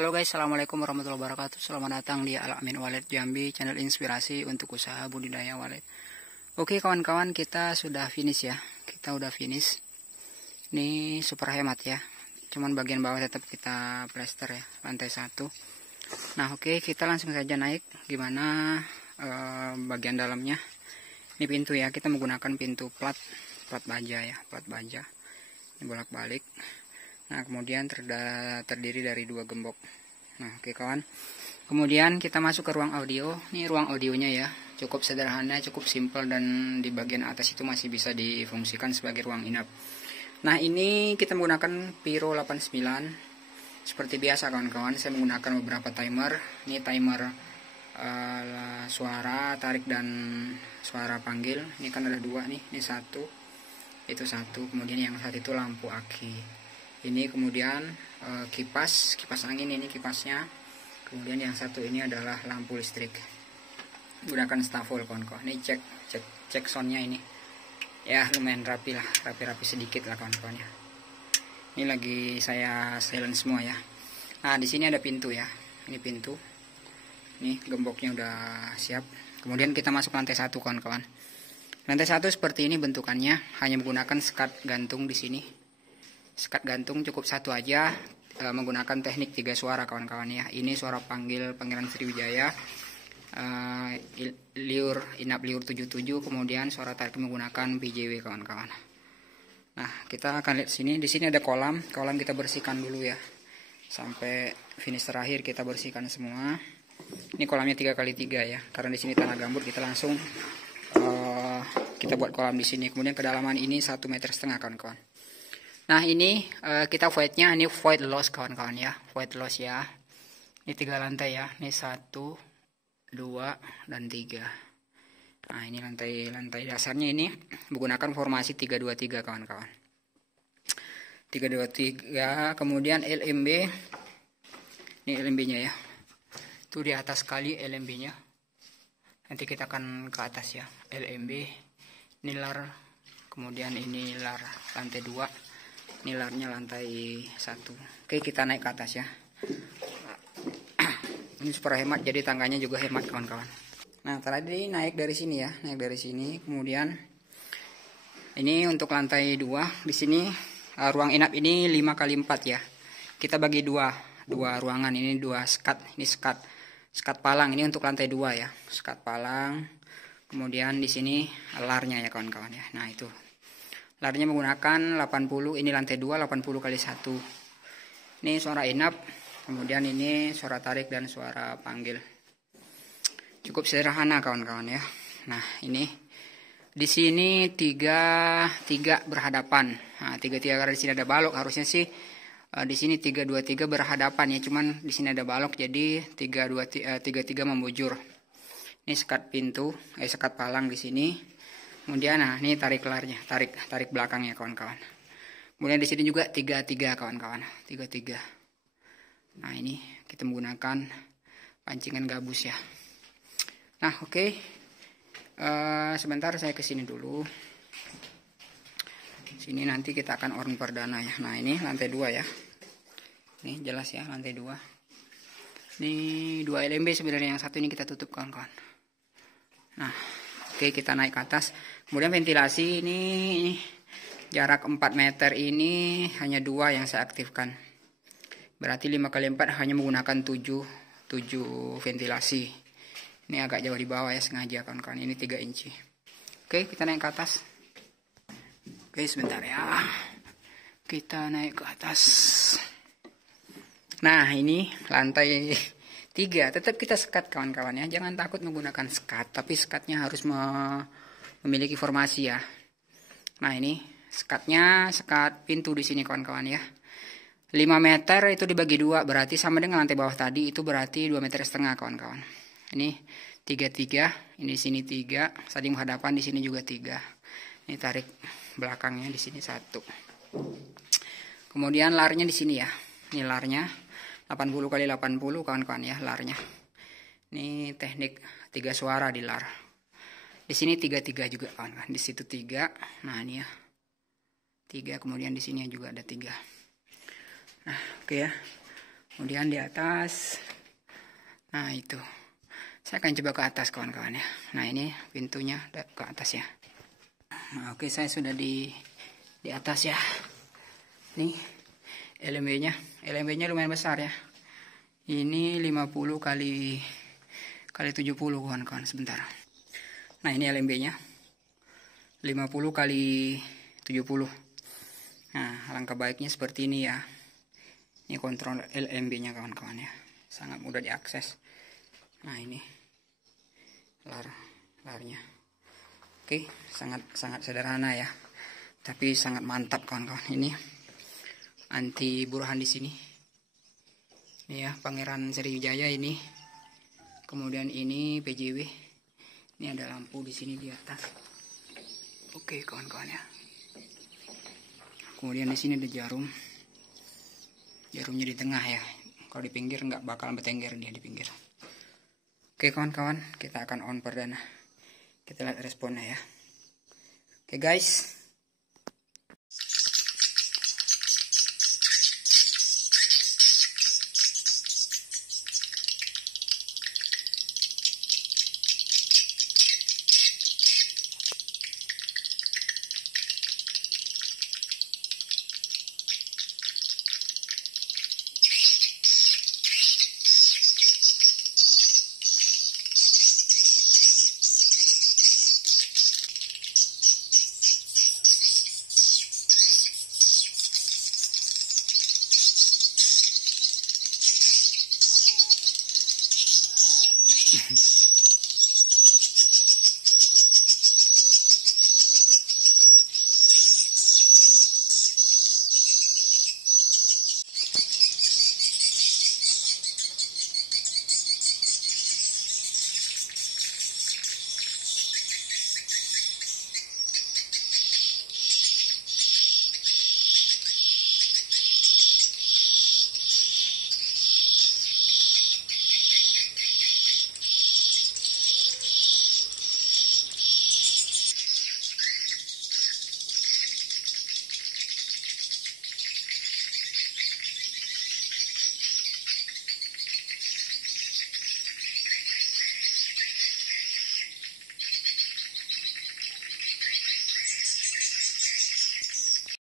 Halo guys, assalamualaikum warahmatullahi wabarakatuh. Selamat datang di Al-Amin Wallet Jambi, channel inspirasi untuk usaha budidaya walet. Oke kawan-kawan, kita sudah finish ya. Kita udah finish. Ini super hemat ya. Cuman bagian bawah tetap kita plester ya, lantai 1. Nah oke, kita langsung saja naik. Gimana bagian dalamnya? Ini pintu ya. Kita menggunakan pintu plat baja ya, plat baja. Ini bolak-balik. Nah kemudian terdiri dari 2 gembok. Nah oke kawan, kemudian kita masuk ke ruang audio. Ini ruang audionya ya, cukup sederhana, cukup simple, dan di bagian atas itu masih bisa difungsikan sebagai ruang inap. Nah ini kita menggunakan Piro 89. Seperti biasa kawan-kawan, saya menggunakan beberapa timer. Ini timer suara tarik dan suara panggil. Ini kan ada 2 nih, ini 1, itu 1, kemudian yang satu itu lampu aki. Ini kemudian kipas angin, ini kipasnya. Kemudian yang satu ini adalah lampu listrik. Gunakan stafol kawan-kawan. Ini cek soundnya ini. Ya lumayan rapi lah, rapi sedikit lah kawan-kawan ya. Ini lagi saya silent semua ya. Nah di sini ada pintu ya. Ini pintu. Ini gemboknya udah siap. Kemudian kita masuk lantai 1 kawan-kawan. Lantai 1 seperti ini bentukannya. Hanya menggunakan sekat gantung di sini. Sekat gantung cukup 1 aja, menggunakan teknik 3 suara kawan-kawan ya. Ini suara panggilan Sriwijaya, inap liur 77, kemudian suara tarik menggunakan PJW kawan-kawan. Nah kita akan lihat sini. Di sini ada kolam kita bersihkan dulu ya, sampai finish terakhir kita bersihkan semua. Ini kolamnya 3x3 ya, karena di sini tanah gambut, kita langsung kita buat kolam di sini. Kemudian kedalaman ini 1,5 meter kawan-kawan. Nah ini kita voidnya, ini void loss kawan-kawan ya, void loss ya. Ini 3 lantai ya, ini 1, 2, dan 3. Nah ini lantai dasarnya ini menggunakan formasi 3-2-3 kawan-kawan. 3-2-3, kemudian LMB. Ini LMB-nya ya. Itu di atas sekali LMB-nya. Nanti kita akan ke atas ya, LMB. Ini lar, kemudian ini lar lantai 2. Ini larnya lantai 1. Oke kita naik ke atas ya. Ini super hemat, jadi tangganya juga hemat kawan-kawan. Nah tadi naik dari sini ya, naik dari sini. Kemudian ini untuk lantai 2. Di sini ruang inap ini 5x4 ya. Kita bagi dua ruangan. Ini 2 sekat. Ini sekat palang. Ini untuk lantai 2 ya, sekat palang. Kemudian di sini larnya ya kawan-kawan ya. Nah itu larnya menggunakan 80, ini lantai 2, 80x1. Ini suara inap, kemudian ini suara tarik dan suara panggil. Cukup sederhana kawan-kawan ya. Nah ini di sini 3 berhadapan. Nah 3 karena di sini ada balok, harusnya sih di sini 3-2-3 berhadapan ya. Cuman di sini ada balok, jadi 3-3 membujur. Ini sekat pintu, sekat palang di sini. Kemudian nah ini tarik larnya, tarik belakangnya kawan-kawan. Kemudian di sini juga 3-3 kawan-kawan, 3-3. Nah ini kita menggunakan pancingan gabus ya. Nah oke. Sebentar saya ke sini dulu. Sini nanti kita akan on perdana ya. Nah ini lantai 2 ya. Ini jelas ya, lantai 2. Ini 2 LMB sebenarnya, yang satu ini kita tutup kawan-kawan. Nah oke kita naik ke atas. Kemudian ventilasi ini jarak 4 meter ini hanya 2 yang saya aktifkan. Berarti 5x4 hanya menggunakan 7 ventilasi. Ini agak jauh di bawah ya, sengaja kawan-kawan. Ini 3 inci. Oke kita naik ke atas. Oke sebentar ya. Kita naik ke atas. Nah ini lantai 3, tetap kita sekat kawan-kawan ya. Jangan takut menggunakan sekat, tapi sekatnya harus memiliki formasi ya. Nah ini sekatnya, sekat pintu di sini kawan-kawan ya. 5 meter itu dibagi 2, berarti sama dengan lantai bawah tadi, itu berarti 2,5 meter kawan-kawan. Ini 3-3, ini di sini 3, saling menghadapan, di sini juga 3. Ini tarik belakangnya di sini 1. Kemudian larnya di sini ya. Ini larnya 80x80 kawan-kawan ya, larnya. Ini teknik 3 suara di lar. Di sini 3-3 juga kawan-kawan. Di situ 3. Nah ini ya. 3, kemudian di sini juga ada 3. Nah, oke ya. Kemudian di atas, nah itu, saya akan coba ke atas kawan-kawan ya. Nah ini pintunya ke atas ya. Nah, oke, saya sudah di atas ya. Nih LMB-nya lumayan besar ya. Ini 50 kali 70 kawan-kawan, sebentar. Nah ini LMB-nya 50 kali 70. Nah langkah baiknya seperti ini ya. Ini kontrol LMB-nya kawan-kawan ya. Sangat mudah diakses. Nah ini larnya. Oke, sangat sederhana ya. Tapi sangat mantap kawan-kawan. Ini anti buruhan di sini. Ini ya, Pangeran Sriwijaya ini. Kemudian ini PJW. Ini ada lampu di sini di atas. Oke, kawan-kawan ya. Kemudian di sini ada jarum. Jarumnya di tengah ya. Kalau di pinggir nggak bakal bertengger dia di pinggir. Oke, kawan-kawan, kita akan on perdana. Kita lihat responnya ya. Oke, guys.